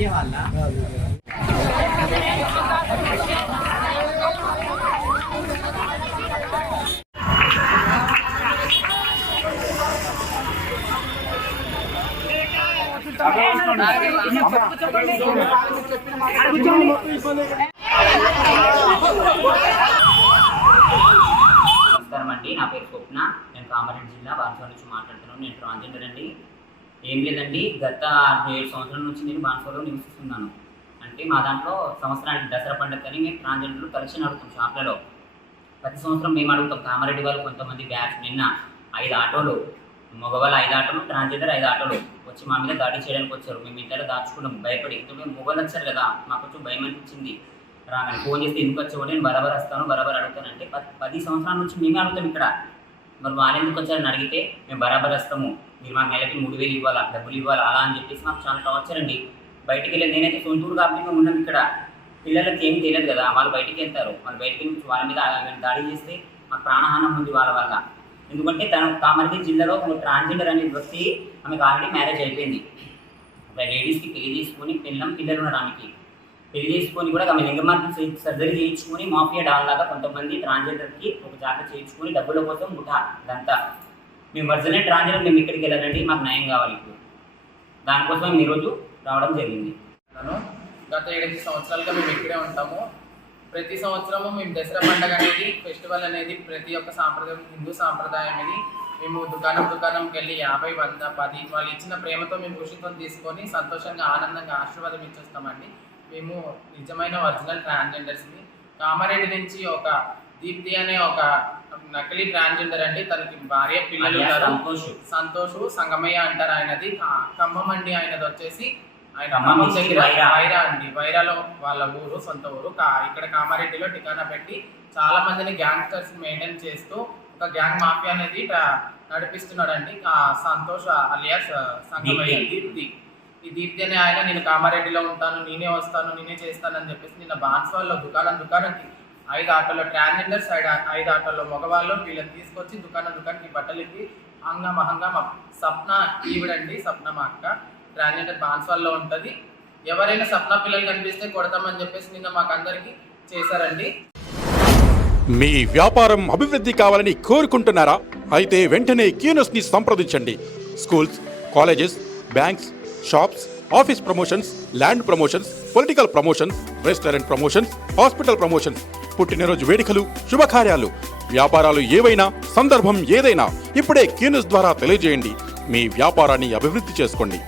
ఇదే వాళ్ళ నమస్కారం అండి, నా పేరు స్వప్న. నేను కామారెడ్డి జిల్లా బాన్సువాడ నుంచి మాట్లాడుతున్నాను. నేను ట్రాన్స్జెండర్ అండి. ఏం లేదండి, గత 7 సంవత్సరాల నుంచి నేను బాన్సువాడలో నివసిస్తున్నాను. అంటే మా దాంట్లో సంవత్సరానికి దసరా పండుగని మేము ట్రాన్స్జెండర్లు కలెక్షన్ అడుగుతాం షాప్లలో. ప్రతి సంవత్సరం మేము అడుగుతాం. కామారెడ్డి వాళ్ళు కొంతమంది బ్యాచ్ నిన్న 5 ఆటోలు, మగవాళ్ళు 5 ఆటోలు, ట్రాన్స్జెండర్ 5 ఆటోలు వచ్చి మా మీద దాడి చేయడానికి వచ్చారు. మేము ఇంట్లో దాచుకున్నాం భయపడి. ఎందుకంటే మొగలు వచ్చారు కదా, మాకు కొంచెం భయం అనిపించింది. రాగానే ఫోన్ చేస్తే ఎందుకు వచ్చావు, నేను బరాబర్ వస్తాను, బరాబర్ అడుగుతానంటే 10 సంవత్సరాల నుంచి మేమే అడుగుతాం ఇక్కడ. మరి వాళ్ళు ఎందుకు వచ్చారని అడిగితే మేము బరాబర్ వస్తాము, మీరు మాకు నెలకి 3000 ఇవ్వాలా, డబ్బులు ఇవ్వాలి అలా అని చెప్పేసి మాకు చాలా టార్చర్ అండి. బయటికి వెళ్ళి నేనైతే సొంతూరు కాబట్టి మేము ఉన్నాం ఇక్కడ. పిల్లలకి ఏం తెలియదు కదా, వాళ్ళు బయటికి వెళ్తారు. వాళ్ళు బయటికి వాళ్ళ మీద దాడి చేస్తే మాకు ప్రాణహానం ఉంది వాళ్ళ వల్ల. ఎందుకంటే తను కామారెడ్డి జిల్లాలో ఒక ట్రాన్స్జెండర్ అనే వ్యక్తి, ఆమెకు ఆల్రెడీ మ్యారేజ్ అయిపోయింది. లేడీస్కి పెళ్లి చేసుకొని పిల్లలు ఉన్నారు. ఆమెకి పెళ్లి చేసుకొని కూడా ఆమె లింగమార్పు సర్జరీ చేయించుకొని మాఫియా డాల్లాగా కొంతమంది ట్రాన్స్జెండర్కి ఒక జాగ్రత్త చేయించుకొని డబ్బుల కోసం ముఠా ఇదంతా. మేము ఒరిజినల్ ట్రాన్స్జెండర్ మేము ఇక్కడికి వెళ్ళాలండి, మాకు న్యాయం కావాలి. ఇప్పుడు దానికోసం మేము ఈరోజు రావడం జరిగింది. గత 7 సంవత్సరాలుగా మేము ఇక్కడే ఉంటాము. ప్రతి సంవత్సరము మేము దసరా పండుగ అనేది, ఫెస్టివల్ అనేది ప్రతి ఒక్క సాంప్రదాయం, హిందూ సాంప్రదాయం ఇది. మేము దుకాణంకి వెళ్ళి 50, 100, 10 వాళ్ళు ఇచ్చిన ప్రేమతో మేము ఖుషితో తీసుకొని సంతోషంగా ఆనందంగా ఆశీర్వాదం ఇచ్చేస్తామండి. మేము నిజమైన ఒరిజినల్ ట్రాన్స్జెండర్స్ని. కామారెడ్డి నుంచి ఒక దీప్తి అనే ఒక నకిలీ ట్రాన్స్జెండర్ అండి. తనకి భార్య పిల్లలు ఉన్నారు. సంతోష్ సంగమయ్య అంటారు ఆయనది. ఖమ్మం అండి ఆయనది వచ్చేసి. ఆయన ఖమ్మం దగ్గర వైరా అండి. వైరాలో వాళ్ళ ఊరు, సొంత ఊరు. ఇక్కడ కామారెడ్డిలో ఠికానా పెట్టి చాలా మందిని గ్యాంగ్స్టర్స్ మెయింటైన్ చేస్తూ ఒక గ్యాంగ్ మాఫియా అనేది నడిపిస్తున్నాడు అండి. సంతోష్ అలియాస్ సంగమయ్య దీప్తి. ఈ దీప్తి అనే ఆయన, నేను కామారెడ్డిలో ఉంటాను, నేనే వస్తాను, నేనే చేస్తానని చెప్పేసి నిన్న బాన్సువాడలో దుకాణానికి 5 ఆటోలో ట్రాన్స్జెండర్స్, 5 ఆటోలో మగవాళ్ళు వీళ్ళని తీసుకొచ్చి దుకాణానికి బట్టలు ఇప్పి హంగామా సప్న ఈవిడండి. సప్న మా అక్క ట్రాన్స్జెండర్ బాన్సువాడలో ఉంటుంది. ఎవరైనా సప్న పిల్లలు కనిపిస్తే కొడతామని చెప్పేసి నిన్న మాకందరికి చేశారండి. మీ వ్యాపారం అభివృద్ధి కావాలని కోరుకుంటున్నారా? అయితే వెంటనే క్యూనస్ని సంప్రదించండి. Schools, colleges, banks, shops, office promotions, land promotions, political promotions, restaurant promotions, hospital promotions, పుట్టినరోజు వేడుకలు, శుభకార్యాలు, వ్యాపారాలు ఏవైనా, సందర్భం ఏదైనా ఇప్పుడే క్యూనస్ ద్వారా తెలియజేయండి. మీ వ్యాపారాన్ని అభివృద్ధి చేసుకోండి.